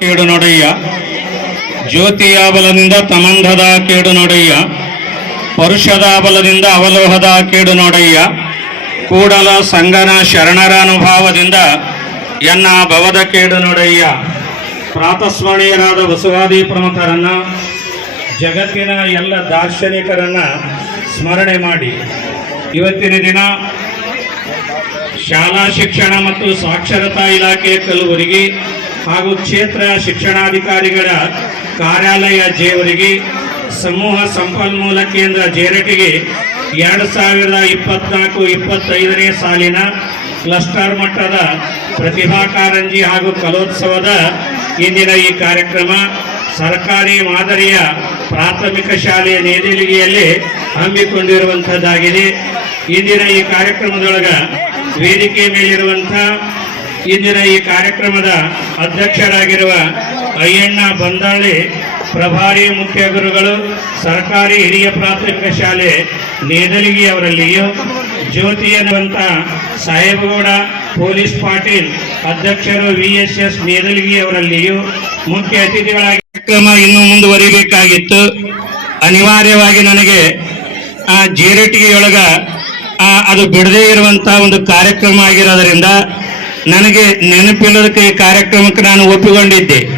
ಕೇಡು ನೋಡಯ್ಯ. ಜ್ಯೋತಿಯ ಬಲದಿಂದ ತಮಂಧದ ಕೇಡು ನೋಡಯ್ಯ. ಪರುಷದ ಬಲದಿಂದ ಅವಲೋಹದ ಕೇಡು ನೋಡಯ್ಯ. ಕೂಡಲ ಸಂಗನ ಶರಣರ ಅನುಭಾವದಿಂದ ಎನ್ನ ಭವದ ಕೇಡು ನೋಡಯ್ಯ. ಪ್ರಾತಸ್ಮರಣೀಯರಾದ ಬಸವಾದಿ ಪ್ರಮುಖರನ್ನ, ಜಗತ್ತಿನ ಎಲ್ಲ ದಾರ್ಶನಿಕರನ್ನ ಸ್ಮರಣೆ ಮಾಡಿ ಇವತ್ತಿನ ದಿನ ಶಾಲಾ ಶಿಕ್ಷಣ ಮತ್ತು ಸಾಕ್ಷರತಾ ಇಲಾಖೆ ಕಲಬುರಗಿ ಹಾಗೂ ಕ್ಷೇತ್ರ ಶಿಕ್ಷಣಾಧಿಕಾರಿಗಳ ಕಾರ್ಯಾಲಯ ಜೇವರಿಗೆ, ಸಮೂಹ ಸಂಪನ್ಮೂಲ ಕೇಂದ್ರ ಜೇರಟಿಗೆ ಎರಡು ಸಾವಿರದ ಇಪ್ಪತ್ನಾಲ್ಕು ಇಪ್ಪತ್ತೈದನೇ ಸಾಲಿನ ಕ್ಲಸ್ಟರ್ ಮಟ್ಟದ ಪ್ರತಿಭಾ ಕಾರಂಜಿ ಹಾಗೂ ಕಲೋತ್ಸವದ ಇಂದಿನ ಈ ಕಾರ್ಯಕ್ರಮ ಸರ್ಕಾರಿ ಮಾದರಿಯ ಪ್ರಾಥಮಿಕ ಶಾಲೆಯ ನೇದಿಲಿಗೆಯಲ್ಲಿ ಹಮ್ಮಿಕೊಂಡಿರುವಂಥದ್ದಾಗಿದೆ ಇಂದಿನ ಈ ಕಾರ್ಯಕ್ರಮದೊಳಗ ವೇದಿಕೆ ಮೇಲಿರುವಂಥ ಇಂದಿನ ಈ ಕಾರ್ಯಕ್ರಮದ ಅಧ್ಯಕ್ಷರಾಗಿರುವ ಅಯ್ಯಣ್ಣ ಬಂದಾಳಿ, ಪ್ರಭಾರಿ ಮುಖ್ಯ ಗುರುಗಳು, ಸರ್ಕಾರಿ ಹಿರಿಯ ಪ್ರಾಥಮಿಕ ಶಾಲೆ ನೇದಲಿಗಿ ಅವರಲ್ಲಿಯೂ, ಜ್ಯೋತಿ ಎನ್ನುವಂತ ಸಾಹೇಬಗೌಡ, ಪೊಲೀಸ್ ಪಾಟೀಲ್ ಅಧ್ಯಕ್ಷರು ವಿ ಎಸ್ ಎಸ್ ನೇದಲಿಗಿ ಅವರಲ್ಲಿಯೂ ಮುಖ್ಯ ಅತಿಥಿಗಳಾಗಿ ಕಾರ್ಯಕ್ರಮ ಇನ್ನೂ ಮುಂದುವರಿಬೇಕಾಗಿತ್ತು. ಅನಿವಾರ್ಯವಾಗಿ ನನಗೆ ಆ ಜೇರಟಿಗೆಯೊಳಗ ಅದು ಬಿಡದೇ ಇರುವಂತಹ ಒಂದು ಕಾರ್ಯಕ್ರಮ ಆಗಿರೋದ್ರಿಂದ ನನಗೆ ನೆನಪಿಲ್ಲದಕ್ಕೆ ಈ ಕಾರ್ಯಕ್ರಮಕ್ಕೆ ನಾನು ಒಪ್ಪಿಕೊಂಡಿದ್ದೆ.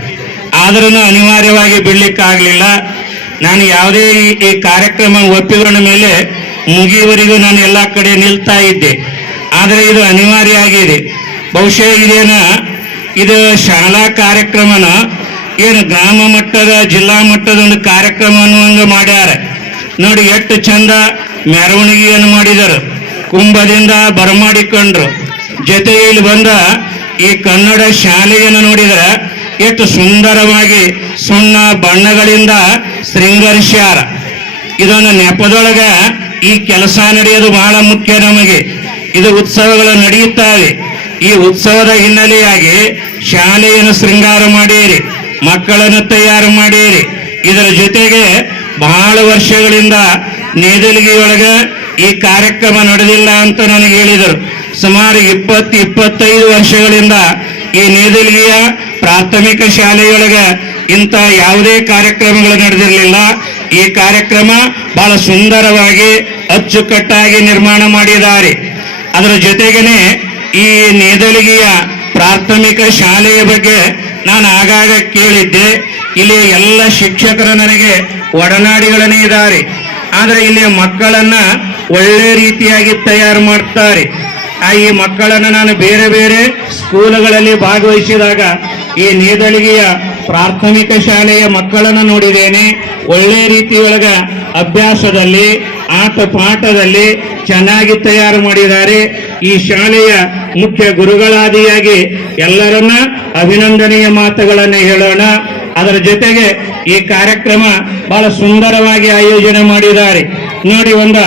ಆದರೂ ಅನಿವಾರ್ಯವಾಗಿ ಬಿಡ್ಲಿಕ್ಕಾಗಲಿಲ್ಲ. ನಾನು ಯಾವುದೇ ಈ- ಕಾರ್ಯಕ್ರಮ ಒಪ್ಪಿಕೊಂಡ ಮೇಲೆ ಮುಗಿಯುವವರೆಗೂ ನಾನು ಎಲ್ಲ ಕಡೆ ನಿಲ್ತಾ ಇದ್ದೆ. ಆದರೆ ಇದು ಅನಿವಾರ್ಯ ಆಗಿದೆ ಬಹುಶಃ ಇದೇನ, ಇದು ಶಾಲಾ ಕಾರ್ಯಕ್ರಮನ? ಏನು ಗ್ರಾಮ ಮಟ್ಟದ, ಜಿಲ್ಲಾ ಮಟ್ಟದ ಒಂದು ಕಾರ್ಯಕ್ರಮ ಅನ್ನುವಂಗ ಮಾಡ್ಯಾರ. ನೋಡಿ, ಎಷ್ಟು ಚಂದ ಮೆರವಣಿಗೆಯನ್ನು ಮಾಡಿದರು. ಕುಂಭದಿಂದ ಬರಮಾಡಿಕೊಂಡ್ರು. ಜೊತೆಗೆ ಇಲ್ಲಿ ಬಂದ ಈ ಕನ್ನಡ ಶಾಲೆಯನ್ನು ನೋಡಿದ್ರೆ ಎಷ್ಟು ಸುಂದರವಾಗಿ ಸುಣ್ಣ ಬಣ್ಣಗಳಿಂದ ಶೃಂಗರಿಸ್ಯಾರ. ಇದನ್ನು ನೆಪದೊಳಗೆ ಈ ಕೆಲಸ ನಡೆಯೋದು ಬಹಳ ಮುಖ್ಯ ನಮಗೆ. ಇದು ಉತ್ಸವಗಳು ನಡೆಯುತ್ತವೆ. ಈ ಉತ್ಸವದ ಹಿನ್ನೆಲೆಯಾಗಿ ಶಾಲೆಯನ್ನು ಶೃಂಗಾರ ಮಾಡಿರಿ, ಮಕ್ಕಳನ್ನು ತಯಾರು ಮಾಡಿರಿ. ಇದರ ಜೊತೆಗೆ ಬಹಳ ವರ್ಷಗಳಿಂದ ನೇದಲಿಗೆಯೊಳಗೆ ಈ ಕಾರ್ಯಕ್ರಮ ನಡೆದಿಲ್ಲ ಅಂತ ನನಗೆ ಹೇಳಿದರು. ಸುಮಾರು ಇಪ್ಪತ್ತು, ಇಪ್ಪತ್ತೈದು ವರ್ಷಗಳಿಂದ ಈ ನೇದಲಿಗೆಯ ಪ್ರಾಥಮಿಕ ಶಾಲೆಯೊಳಗ ಇಂಥ ಯಾವುದೇ ಕಾರ್ಯಕ್ರಮಗಳು ನಡೆದಿರಲಿಲ್ಲ. ಈ ಕಾರ್ಯಕ್ರಮ ಬಹಳ ಸುಂದರವಾಗಿ, ಅಚ್ಚುಕಟ್ಟಾಗಿ ನಿರ್ಮಾಣ ಮಾಡಿದ್ದಾರೆ. ಅದರ ಜೊತೆಗೇನೆ ಈ ನೇದಲಿಗೆಯ ಪ್ರಾಥಮಿಕ ಶಾಲೆಯ ಬಗ್ಗೆ ನಾನು ಆಗಾಗ ಕೇಳಿದ್ದೆ. ಇಲ್ಲಿ ಎಲ್ಲ ಶಿಕ್ಷಕರು ನನಗೆ ಒಡನಾಡಿಗಳನ್ನೇ ಇದ್ದಾರೆ. ಆದರೆ ಇಲ್ಲಿ ಮಕ್ಕಳನ್ನ ಒಳ್ಳೆ ರೀತಿಯಾಗಿ ತಯಾರು ಮಾಡ್ತಾರೆ. ಆ ಈ ಮಕ್ಕಳನ್ನು ನಾನು ಬೇರೆ ಬೇರೆ ಸ್ಕೂಲುಗಳಲ್ಲಿ ಭಾಗವಹಿಸಿದಾಗ ಈ ನೇದಳಿಗೆಯ ಪ್ರಾಥಮಿಕ ಶಾಲೆಯ ಮಕ್ಕಳನ್ನು ನೋಡಿದ್ದೇನೆ. ಒಳ್ಳೆ ರೀತಿಯೊಳಗ ಅಭ್ಯಾಸದಲ್ಲಿ, ಆಟ ಪಾಠದಲ್ಲಿ ಚೆನ್ನಾಗಿ ತಯಾರು ಮಾಡಿದ್ದಾರೆ. ಈ ಶಾಲೆಯ ಮುಖ್ಯ ಗುರುಗಳಾದಿಯಾಗಿ ಎಲ್ಲರನ್ನ ಅಭಿನಂದನೆಯ ಮಾತುಗಳನ್ನು ಹೇಳೋಣ. ಅದರ ಜೊತೆಗೆ ಈ ಕಾರ್ಯಕ್ರಮ ಬಹಳ ಸುಂದರವಾಗಿ ಆಯೋಜನೆ ಮಾಡಿದ್ದಾರೆ. ನೋಡಿ ಒಂದು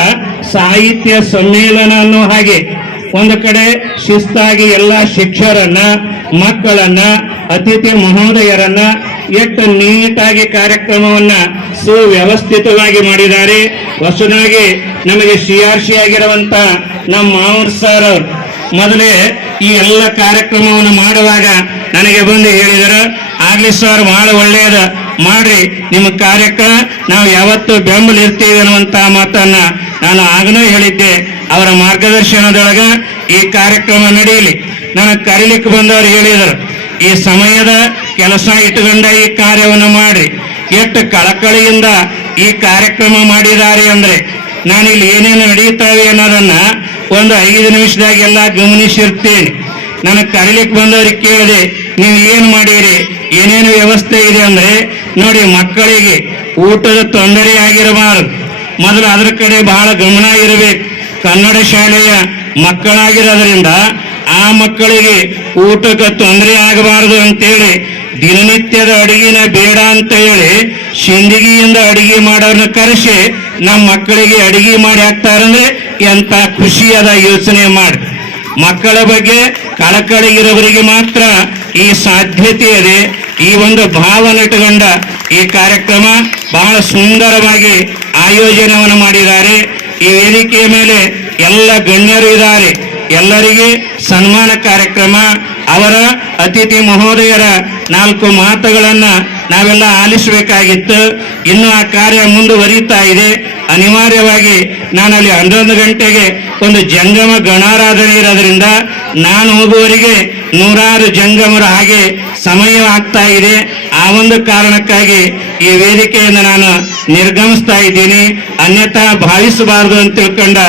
ಸಾಹಿತ್ಯ ಸಮ್ಮೇಳನ ಅನ್ನೋ ಹಾಗೆ. ಒಂದು ಕಡೆ ಶಿಸ್ತಾಗಿ ಎಲ್ಲ ಶಿಕ್ಷರನ್ನ, ಮಕ್ಕಳನ್ನ, ಅತಿಥಿ ಮಹೋದಯರನ್ನ ಎಷ್ಟು ನೀಟಾಗಿ ಕಾರ್ಯಕ್ರಮವನ್ನ ಸುವ್ಯವಸ್ಥಿತವಾಗಿ ಮಾಡಿದ್ದಾರೆ. ಹೊಸದಾಗಿ ನಮಗೆ ಸಿ ಆರ್ ಸಿ ಆಗಿರುವಂತ ನಮ್ಮ ಮಾವೂರ್ ಸರ್ ಅವರು ಮೊದಲೇ ಈ ಎಲ್ಲ ಕಾರ್ಯಕ್ರಮವನ್ನು ಮಾಡುವಾಗ ನನಗೆ ಬಂದು ಹೇಳಿದರು, ಆಗ್ಲಿ ಸರ್ ಬಹಳ ಒಳ್ಳೆಯದ, ಮಾಡ್ರಿ, ನಿಮ್ಮ ಕಾರ್ಯಕ್ಕೆ ನಾವು ಯಾವತ್ತು ಬೆಂಬಲ ಇರ್ತೀವಿ ಅನ್ನುವಂತ ಮಾತನ್ನ ನಾನು ಆಗಲೂ ಹೇಳಿದ್ದೆ. ಅವರ ಮಾರ್ಗದರ್ಶನದೊಳಗ ಈ ಕಾರ್ಯಕ್ರಮ ನಡೆಯಲಿ. ನನಗೆ ಕರೀಲಿಕ್ಕೆ ಬಂದವರು ಹೇಳಿದರು, ಈ ಸಮಯದ ಕೆಲಸ ಇಟ್ಟುಕೊಂಡ ಈ ಕಾರ್ಯವನ್ನು ಮಾಡಿ ಎಷ್ಟು ಕಳಕಳಿಯಿಂದ ಈ ಕಾರ್ಯಕ್ರಮ ಮಾಡಿದ್ದಾರೆ ಅಂದ್ರೆ ನಾನಿಲ್ಲಿ ಏನೇನು ನಡೆಯುತ್ತವೆ ಅನ್ನೋದನ್ನ ಒಂದು ಐದು ನಿಮಿಷದಾಗೆಲ್ಲ ಗಮನಿಸಿರ್ತೇನೆ. ನನಗೆ ಕರೀಲಿಕ್ಕೆ ಬಂದವ್ರಿಗೆ ಕೇಳಿದೆ, ನೀವು ಏನು ಮಾಡಿರಿ? ಏನೇನು ವ್ಯವಸ್ಥೆ ಇದೆ ಅಂದ್ರೆ ನೋಡಿ ಮಕ್ಕಳಿಗೆ ಊಟದ ತೊಂದರೆ ಆಗಿರಬಾರದು. ಮೊದಲು ಅದರ ಕಡೆ ಬಹಳ ಗಮನ ಇರಬೇಕು. ಕನ್ನಡ ಶಾಲೆಯ ಮಕ್ಕಳಾಗಿರೋದ್ರಿಂದ ಆ ಮಕ್ಕಳಿಗೆ ಊಟಕ್ಕೆ ತೊಂದರೆ ಆಗಬಾರದು ಅಂತೇಳಿ ದಿನನಿತ್ಯದ ಅಡಿಗೆನ ಬೇಡ ಅಂತ ಹೇಳಿ ಸಿಂದಗಿಯಿಂದ ಅಡಿಗೆ ಮಾಡೋರನ್ನ ಕರೆಸಿ ನಮ್ಮ ಮಕ್ಕಳಿಗೆ ಅಡಿಗೆ ಮಾಡಿ ಹಾಕ್ತಾರಂದ್ರೆ ಎಂತ ಖುಷಿಯಾದ ಯೋಚನೆ ಮಾಡಿ. ಮಕ್ಕಳ ಬಗ್ಗೆ ಕಳಕಳಿ ಇರೋವರಿಗೆ ಮಾತ್ರ ಈ ಸಾಧ್ಯತೆ ಇದೆ. ಈ ಒಂದು ಭಾವನೆ ಇಟ್ಟುಕೊಂಡ ಈ ಕಾರ್ಯಕ್ರಮ ಬಹಳ ಸುಂದರವಾಗಿ ಆಯೋಜನವನ್ನು ಮಾಡಿದ್ದಾರೆ. ಈ ವೇದಿಕೆಯ ಮೇಲೆ ಎಲ್ಲ ಗಣ್ಯರು ಇದ್ದಾರೆ. ಎಲ್ಲರಿಗೆ ಸನ್ಮಾನ ಕಾರ್ಯಕ್ರಮ, ಅವರ ಅತಿಥಿ ಮಹೋದಯರ ನಾಲ್ಕು ಮಾತುಗಳನ್ನ ನಾವೆಲ್ಲ ಆಲಿಸಬೇಕಾಗಿತ್ತು. ಇನ್ನು ಆ ಕಾರ್ಯ ಮುಂದುವರಿತಾ ಇದೆ. ಅನಿವಾರ್ಯವಾಗಿ ನಾನು ಅಲ್ಲಿ ಹನ್ನೊಂದು ಗಂಟೆಗೆ ಒಂದು ಜಂಗಮ ಗಣಾರಾಧನೆ ಇರೋದ್ರಿಂದ ನಾನು ಹೋಗುವವರಿಗೆ ನೂರಾರು ಜಂಗಮರ ಹಾಗೆ ಸಮಯ ಆಗ್ತಾ ಇದೆ. ಆ ಒಂದು ಕಾರಣಕ್ಕಾಗಿ ಈ ವೇದಿಕೆಯನ್ನು ನಾನು ನಿರ್ಗಮಿಸ್ತಾ ಇದ್ದೀನಿ. ಅನ್ಯಥಾ ಭಾವಿಸಬಾರದು ಅಂತ ತಿಳ್ಕೊಂಡ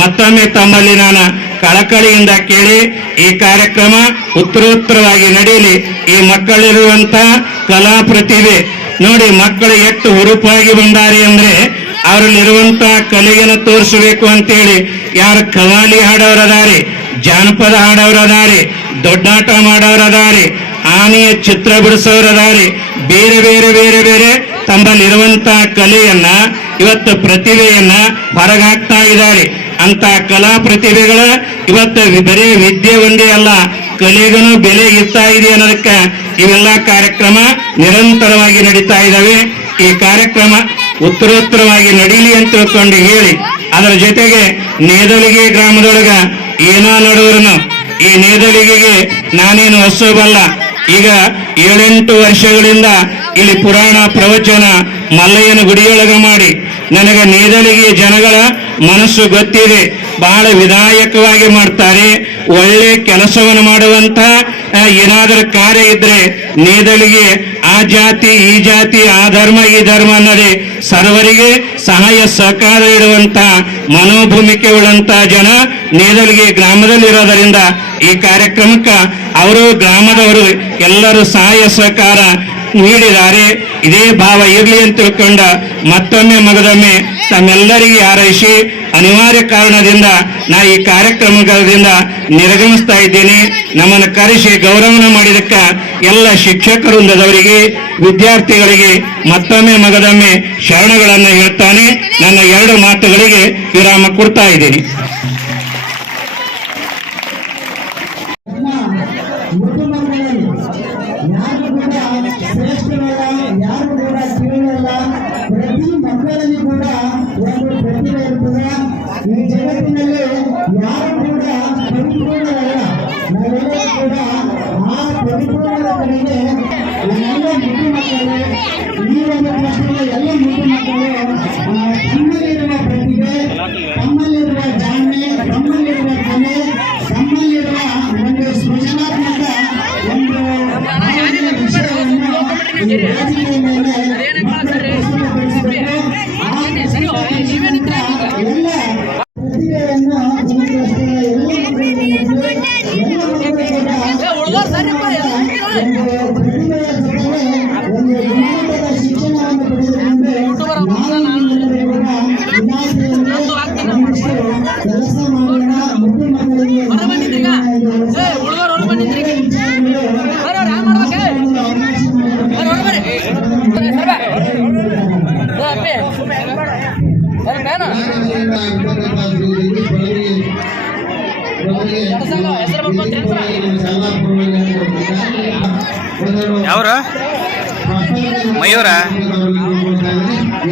ಮತ್ತೊಮ್ಮೆ ತಮ್ಮಲ್ಲಿ ನಾನು ಕಳಕಳಿಯಿಂದ ಕೇಳಿ ಈ ಕಾರ್ಯಕ್ರಮ ಉತ್ತರೋತ್ತರವಾಗಿ ನಡೆಯಲಿ. ಈ ಮಕ್ಕಳಿರುವಂತ ಕಲಾ ಪ್ರತಿಭೆ. ನೋಡಿ, ಮಕ್ಕಳು ಎಷ್ಟು ಹುರುಪಾಗಿ ಬಂದಾರೆ ಅಂದ್ರೆ ಅವರಲ್ಲಿರುವಂತ ಕಲೆಯನ್ನು ತೋರಿಸಬೇಕು ಅಂತೇಳಿ ಯಾರು ಕವಾಲಿ ಹಾಡೋರದಾರಿ ಜಾನಪದ ಹಾಡೋರದಾರಿ ದೊಡ್ಡಾಟ ಮಾಡೋರದಾರಿ ಆನೆಯ ಚಿತ್ರ ಬಿಡಿಸೋರದಾರಿ ಬೇರೆ ಬೇರೆ ಬೇರೆ ಬೇರೆ ತಮ್ಮಲ್ಲಿರುವಂತಹ ಕಲೆಯನ್ನ ಇವತ್ತು ಪ್ರತಿಭೆಯನ್ನ ಹೊರಗಾಕ್ತಾ ಇದ್ದಾರೆ ಅಂತ ಕಲಾ ಪ್ರತಿಭೆಗಳ ಇವತ್ತು ಬರೀ ವಿದ್ಯೆ ಒಂದೇ ಅಲ್ಲ. ಕಲೆಗೂ ಬೆಲೆ ಇರ್ತಾ ಇದೆ ಅನ್ನೋದಕ್ಕೆ ಇವೆಲ್ಲ ಕಾರ್ಯಕ್ರಮ ನಿರಂತರವಾಗಿ ನಡೀತಾ ಇದ್ದಾವೆ. ಈ ಕಾರ್ಯಕ್ರಮ ಉತ್ತರೋತ್ತರವಾಗಿ ನಡೀಲಿ ಅಂತ ತಿಳ್ಕೊಂಡು ಹೇಳಿ. ಅದರ ಜೊತೆಗೆ ನೇದಲಿಗೆ ಗ್ರಾಮದೊಳಗ ಏನೋ ನಡುವರನು ಈ ನೇದಲಿಗೆಗೆ ನಾನೇನು ಹೊಸಬಲ್ಲ ಈಗ ಏಳೆಂಟು ವರ್ಷಗಳಿಂದ ಇಲ್ಲಿ ಪುರಾಣ ಪ್ರವಚನ ಮಲ್ಲಯ್ಯನ ಗುಡಿಯೊಳಗ ಮಾಡಿ. ನನಗೆ ನೇದಲಿಗೆ ಜನಗಳ ಮನಸ್ಸು ಗೊತ್ತಿದೆ. ಬಹಳ ವಿದಾಯಕವಾಗಿ ಮಾಡ್ತಾರೆ. ಒಳ್ಳೆ ಕೆಲಸವನ್ನು ಮಾಡುವಂತ ಏನಾದರೂ ಕಾರ್ಯ ಇದ್ರೆ ನೇದಲಿಗೆ ಆ ಜಾತಿ, ಈ ಜಾತಿ, ಆ ಧರ್ಮ, ಈ ಧರ್ಮ ಅನ್ನೋದೇ ಸರ್ವರಿಗೆ ಸಹಾಯ, ಸಹಕಾರ ಇಡುವಂತ ಮನೋಭೂಮಿಕೆ ಉಳ್ಳಂತ ಜನ ನೇದಲಿಗೆ ಗ್ರಾಮದಲ್ಲಿರೋದರಿಂದ ಈ ಕಾರ್ಯಕ್ರಮಕ್ಕೆ ಅವರು ಗ್ರಾಮದವರು ಎಲ್ಲರೂ ಸಹಾಯ ಸಹಕಾರ ನೀಡಿದ್ದಾರೆ. ಇದೇ ಭಾವ ಇರಲಿ ಅಂತ ತಿಳ್ಕೊಂಡ ಮತ್ತೊಮ್ಮೆ ಮಗದೊಮ್ಮೆ ತಮ್ಮೆಲ್ಲರಿಗೆ ಹಾರೈಸಿ ಅನಿವಾರ್ಯ ಕಾರಣದಿಂದ ನಾ ಈ ಕಾರ್ಯಕ್ರಮದಿಂದ ನಿರ್ಗಮಿಸ್ತಾ ಇದ್ದೀನಿ. ನಮ್ಮನ್ನು ಕರೆಸಿ ಗೌರವನ ಮಾಡಿದಕ್ಕ ಎಲ್ಲ ಶಿಕ್ಷಕ ವೃಂದದವರಿಗೆ ವಿದ್ಯಾರ್ಥಿಗಳಿಗೆ, ಮತ್ತೊಮ್ಮೆ ಮಗದೊಮ್ಮೆ ಶರಣಗಳನ್ನು ಹೇಳ್ತಾನೆ. ನನ್ನ ಎರಡು ಮಾತುಗಳಿಗೆ ವಿರಾಮ ಕೊಡ್ತಾ ಇದ್ದೀನಿ. ಕೆಲಸ ಮಾಡೋಣ ಮುದ್ದು ಯಾವ್ರ? ಮಯೂರ?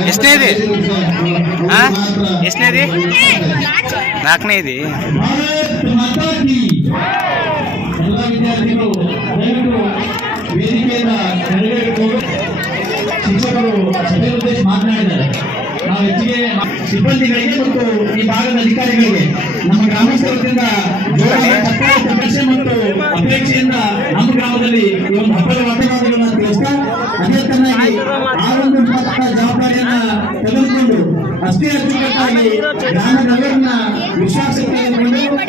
ಎಷ್ಟನೇ ಇದೆ? ಹಾ ಎಷ್ಟನೇ ಇದೆ? ನಾಲ್ಕನೇ ಇದೆ. ಶಿಕ್ಷಕರು ಸಭೆ ಮಾತನಾಡಿದ್ದಾರೆ. ನಾವು ಹೆಚ್ಚಿಗೆ ಸಿಬ್ಬಂದಿಗಳಿಗೆ ಮತ್ತು ಈ ಭಾಗದ ಅಧಿಕಾರಿಗಳಿಗೆ ನಮ್ಮ ಜೋರಾಗಿ ಚಪ್ಪಾಳೆ ಪ್ರಶಂಸೆ ಮತ್ತು ಅಪೇಕ್ಷೆಯಿಂದ ನಮ್ಮ ಗ್ರಾಮದಲ್ಲಿ ಈ ಒಂದು ಹಬ್ಬದ ವಾತಾವರಣವನ್ನು ತಿಳಿಸ್ತಾ ಅದೇ ತರನಾಗಿ ಆ ಒಂದು ಜವಾಬ್ದಾರಿಯನ್ನ ತೆಗೆದುಕೊಂಡು ಅಷ್ಟೇ ಅಚ್ಚುಕಟ್ಟಾಗಿ ಗ್ರಾಮದವರನ್ನ ವಿಶ್ವಾಸಕ್ಕೆ ತೆಗೆದುಕೊಂಡು